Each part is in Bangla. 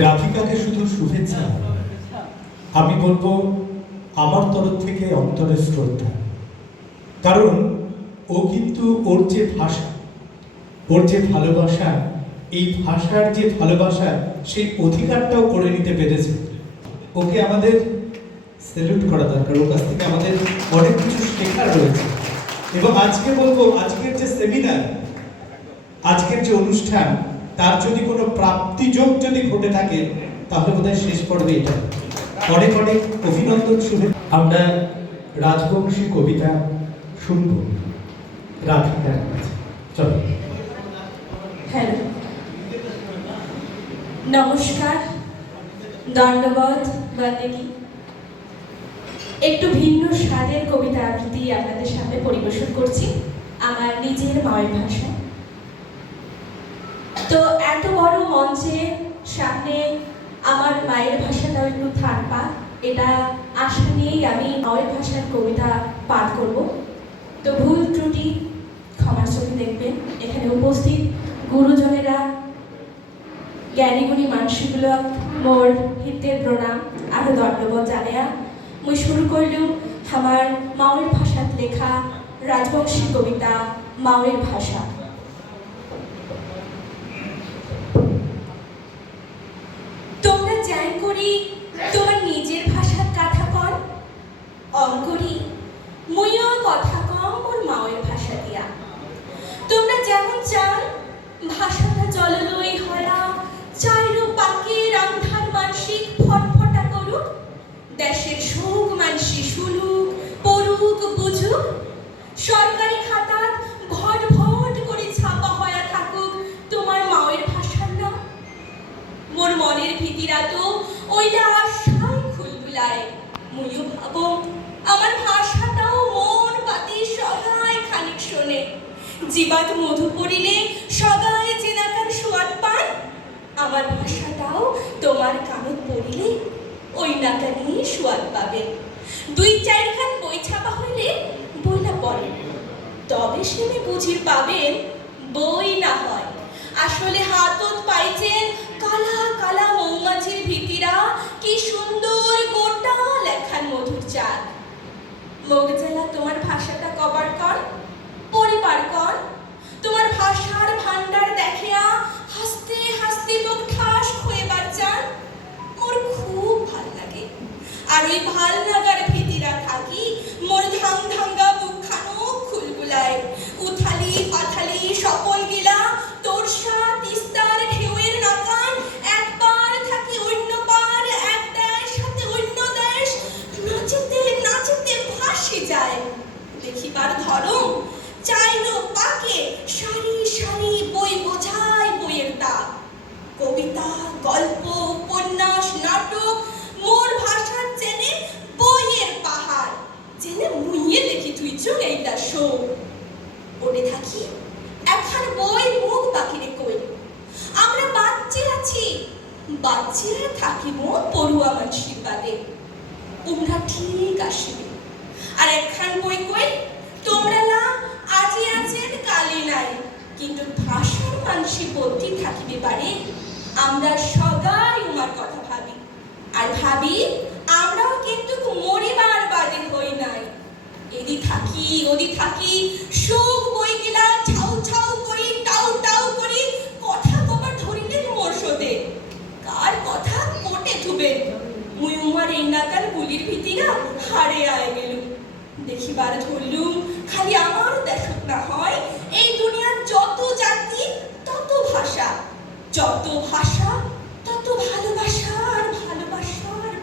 রাধিকাকে শুধু শুভেচ্ছা আমি বলব আমার তরফ থেকে অন্তরের শ্রদ্ধা। কারণ ও কিন্তু ওর যে ভাষা, ওর যে ভালোবাসা, এই ভাষার যে ভালোবাসা, সেই অধিকারটাও করে নিতে পেরেছে। ওকে আমাদের স্যালুট করা দরকার, ওর কাছ থেকে আমাদের অনেক কিছু শেখার রয়েছে। এবং আজকে বলব, আজকের যে সেমিনার আজকের যে অনুষ্ঠান তার যদি কোনো প্রাপ্তিযোগ যদি ঘটে থাকে, তাহলে বোধহয় শেষ পর্বে এটা। অনেক অনেক অভিনন্দন শুভে আমরা রাজবংশী কবিতা শুনব। রাধিকার কাছে চলো। হ্যালো নমস্কার, দণ্ডবধ বন্দেগী একটু ভিন্ন স্বাদের কবিতা আবৃত্তি আপনাদের সামনে পরিবেশন করছি। আমার নিজের মায়ের ভাষা। মঞ্চে সামনে আমার মায়ের ভাষাটাও একটু থাক পাক এটা আশা নিয়েই আমি মায়ের ভাষার কবিতা পাঠ করব। তো ভুল ত্রুটি ক্ষমার চোখে দেখবেন। এখানে উপস্থিত গুরুজনেরা, জ্ঞানীগুণী মানসিকগুলো মোর হিতের প্রণাম, আরও দণ্ডবোধ জানিয়া মুই শুরু করলুম আমার মাওয়ের ভাষাত লেখা রাজবংশী কবিতা মাওয়ের ভাষা তোমরা যাই করি তোমার নিজের ভাষার কথা কর। অঙ্করি, মুইও কথা কম মোর মাওয়ের ভাষা দিয়া। তোমরা যেমন চান ভাষাটা জললই হরা, চাইরো পাকে রান্ধার মানসিক ফটফটা করুক, দেশের সুখ মানসি শুনুক, পড়ুক, বুঝুক। সরকারি খাতাত ভট ভট করে ছাপা হয়া থাকুক, তোমার মায়ের ভাষার নাম। মোর মনের ভীতিরা তো ওইটা আশায় খুলবুলায় মুইও ভাবো, আমার ভাষাটাও মন পাতি সদায় খানিক শোনে। জীবাত মধু পড়িলে সদায় চেনাকার সোয়াদ পান। আমার ভাষাটাও তোমার কানত পড়িলে ওই নাকানি সোয়াদ পাবে। দুই চারখান বই ছাপা হইলে বইটা পড়ে। তবে সেনে বুঝির পাবেন, বই না হয়। আসলে হাতত পাইছেন কালা কালা মৌমাছির ভীতিরা। কি সুন্দর গোটা লেখার মধুর চাঁদ। মগজেলা তোমার ভাষাটা কবার কর, পরিবার কর। তোমার ভাষার ভান্ডার দেখিয়া হাসতে হাসতে মুখ ঠাস হয়ে বাচ্চা মোর খুব ভালো লাগে। আর ওই ভালো লাগার ভীতিরা থাকি মোর ধাং ধাঙ্গা বুকখানো খুলবুলায় উথালি পাথালি সপন গিলা তোরসা তিস্তার ঢেউয়ের নাকান একবার থাকি অন্য পার এক দেশ সাথে অন্য দেশ নাচতে নাচতে ভাসি যায় দেখিবার ধরম চাইলো পাকে সারি সারি বই বোঝায় বইয়ের দাগ কবিতা গল্প উপন্যাস নাটক মোর ভাষার চেনে বইয়ের পাহাড় জেনে মুইয়ে দেখি তুই চুন এইটা শো পড়ে থাকি একখান বই মুখ বাকিরে কই আমরা বাচ্চে আছি বাচ্চারা থাকিব পড়ুয়া মানসির বাদে তোমরা ঠিক আসবে। আর একখান বই কই? তোমরা না আজি আছেন কালি নাই। কিন্তু ভাষার মানসি বদ্ধি থাকিবে পারে আমরা সদাই উমার কথা ভাবি। আর ভাবি, আমরাও কিন্তু মরিবার বাদে হই নাই। এদি থাকি, ওদি থাকি, সুখ নাকাল গুলির ভীতিরা হারে আয় গেলুম দেখিবার ধরলুম খালি আমার দেশক না হয়। এই দুনিয়ার যত জাতি, তত ভাষা। যত ভাষা, তত ভালোবাসা আর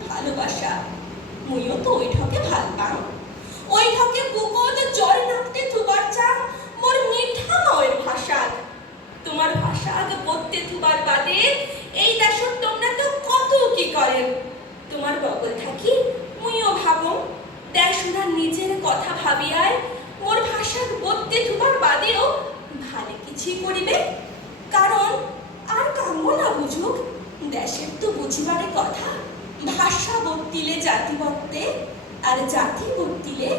ভালোবাসা। মুইও তো ওই ঠকে ভালো পাম ওই ঠকে বুকত জল নাকতে থুবার চাম মোর মিঠা নয় ভাষা তোমার ভাষা আগে পড়তে থুবার বাদে এই দেশত তোমরা তো কত কি করেন তোমার বগল থাকি, মুইও ভাবো। দেশ ওরা নিজের কথা ভাবিয়ায় মোর ভাষার বলতে থুবার বাদেও ভালে কিছুই করিবে। কারণ আর কাম্য না বুঝুক, দেশের তো বুঝিবারে কথা। ভাষা বর্তিলে জাতি বর্তে, আর জাতি বর্তিলে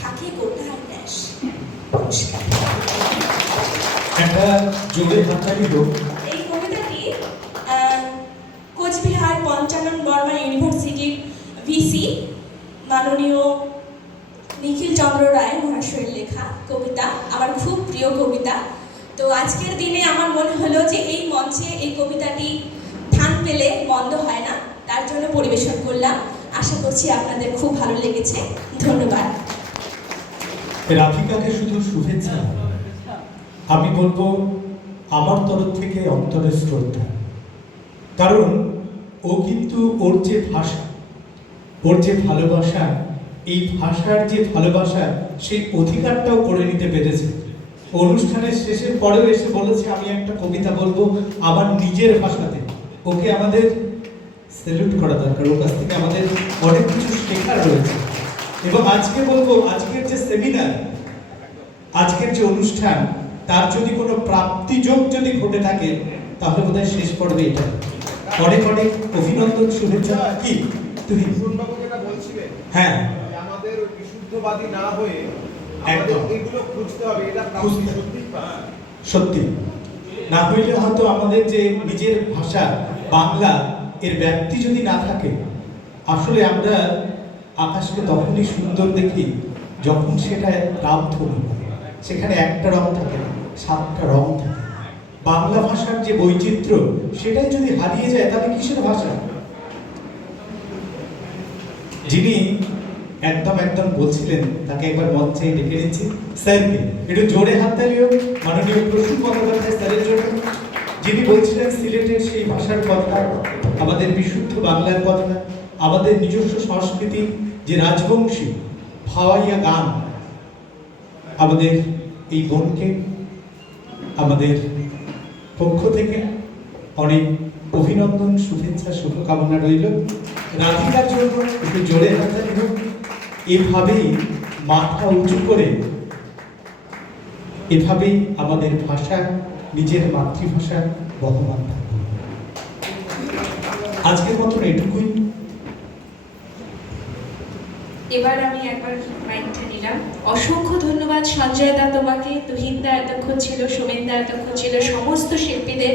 থাকে গোটার দেশ। নমস্কার। একটা জোরে হাততালি এই কবিতাটি আহ, কোচবিহার মাননীয় নিখিল চন্দ্র রায় মহাশয়ের লেখা, কবিতা, আমার খুব প্রিয় কবিতা। তো আজকের দিনে আমার মনে হলো যে এই মঞ্চে এই কবিতাটি থান পেলে মন্দ হয় না, তার জন্য পরিবেশন করলাম। আশা করছি আপনাদের খুব ভালো লেগেছে। ধন্যবাদ। রাধিকাকে শুধু শুভেচ্ছা আমি বলব আমার তরফ থেকে অন্তরের শ্রদ্ধা। কারণ ও কিন্তু ওর যে ভাষা ওর যে ভালোবাসা, এই ভাষার যে ভালোবাসা, সেই অধিকারটাও করে নিতে পেরেছে। অনুষ্ঠানের শেষের পরেও এসে বলেছে, আমি একটা কবিতা বলব আমার নিজের ভাষাতে। ওকে আমাদের স্যালুট করা দরকার। ওর কাছ থেকে আমাদের অনেক কিছু শেখার রয়েছে। এবং আজকে বলব, আজকের যে সেমিনার আজকের যে অনুষ্ঠান, তার যদি কোনো প্রাপ্তিযোগ যদি ঘটে থাকে, তাহলে বোধহয় শেষ পড়বে এটা। অনেক অনেক অভিনন্দন, শুভেচ্ছা। কি? তুমি? হ্যাঁ। আমাদের বিশুদ্ধবাদী না হয়ে একদম। এগুলো খুঁজতে হবে এটা সত্যি সত্যি। না হইলে হয়তো আমাদের যে নিজের ভাষা বাংলা এর ব্যাপ্তি যদি না থাকে আসলে আমরা আকাশকে তখনই সুন্দর দেখি যখন সেটা রামধনু। সেখানে একটা রং থাকে না সাতটা রং থাকে। বাংলা ভাষার যে বৈচিত্র্য সেটাই যদি হারিয়ে যায় তাহলে কিসের ভাষা? যিনি একদম একদম বলছিলেন, তাকে একবার মঞ্চে ডেকে নিচ্ছি। স্যারকে একটু জোরে হাত তালিও। মাননীয় প্রসূন বন্দ্যোপাধ্যায় স্যারের জন্য। যিনি বলছিলেন, সিলেটের সেই ভাষার কথা, আমাদের বিশুদ্ধ বাংলার কথা, আমাদের নিজস্ব সংস্কৃতি, যে রাজবংশী ভাওয়াইয়া গান, আমাদের এই বোনকে, আমাদের পক্ষ থেকে অনেক অভিনন্দন, শুভেচ্ছা, শুভকামনা রইল। রাধিকার জন্য একটু জোরে হাততালি হোক এভাবেই মাথা উঁচু করে, এভাবেই আমাদের ভাষা, নিজের মাতৃভাষা বহমান আজকের মতন এটুকুই। এবার আমি একবার মাইকটা নিলাম। অসংখ্য ধন্যবাদ, সঞ্জয় দা তোমাকে। তুহিন দা এতক্ষণ ছিল, সোমেন দা এতক্ষণ ছিল, সমস্ত শিল্পীদের